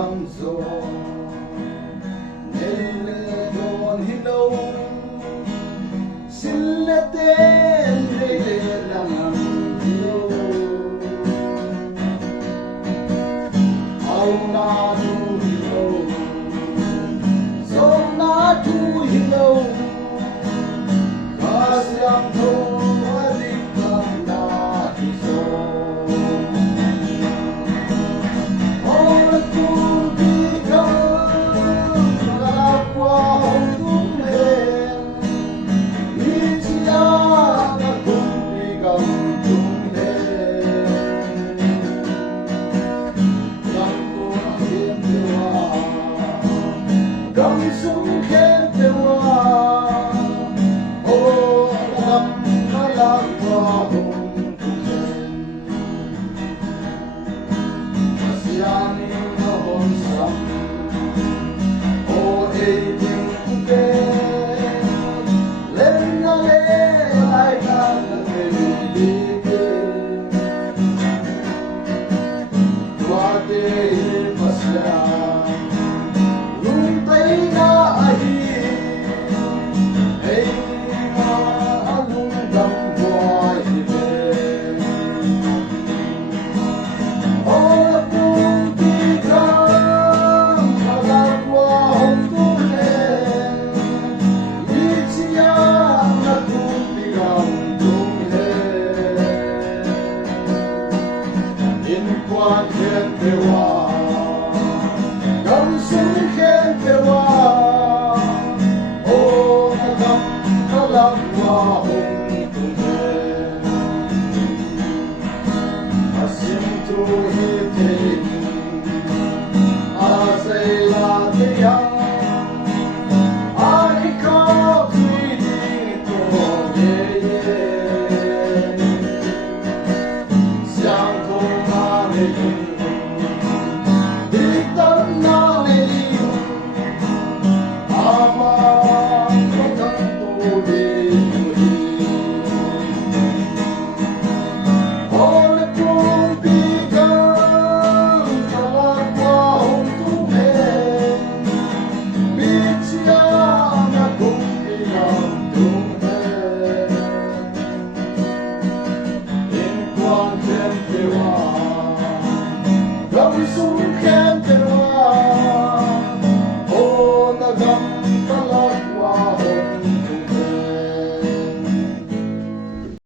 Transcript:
gam zo nei le don hi lo sin le ten nei le lang yo au na tu hi lo so na tu hi lo ka siam tho sung khen te wa o lam na la wa hum tu khen asiani na hon sam o e ding te len na le ai na te di te wa te pasya Khen te wa